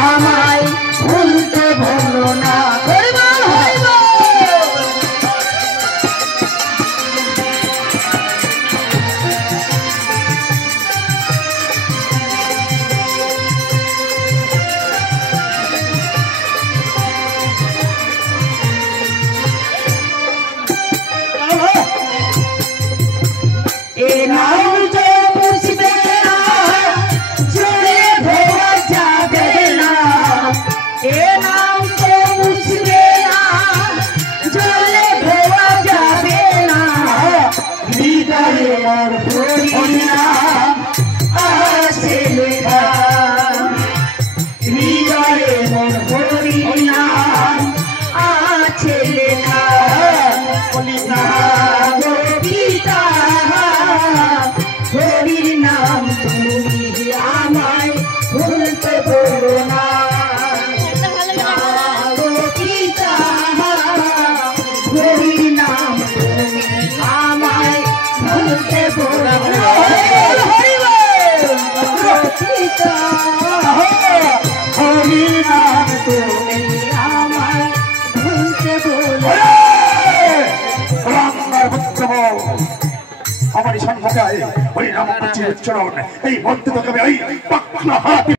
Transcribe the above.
আমায় ভুলতে ভুলো না। আমার সম্মুখে ওই রামচন্দ্র চরণ এই মধ্যে তোকে ওই পাকনা হাত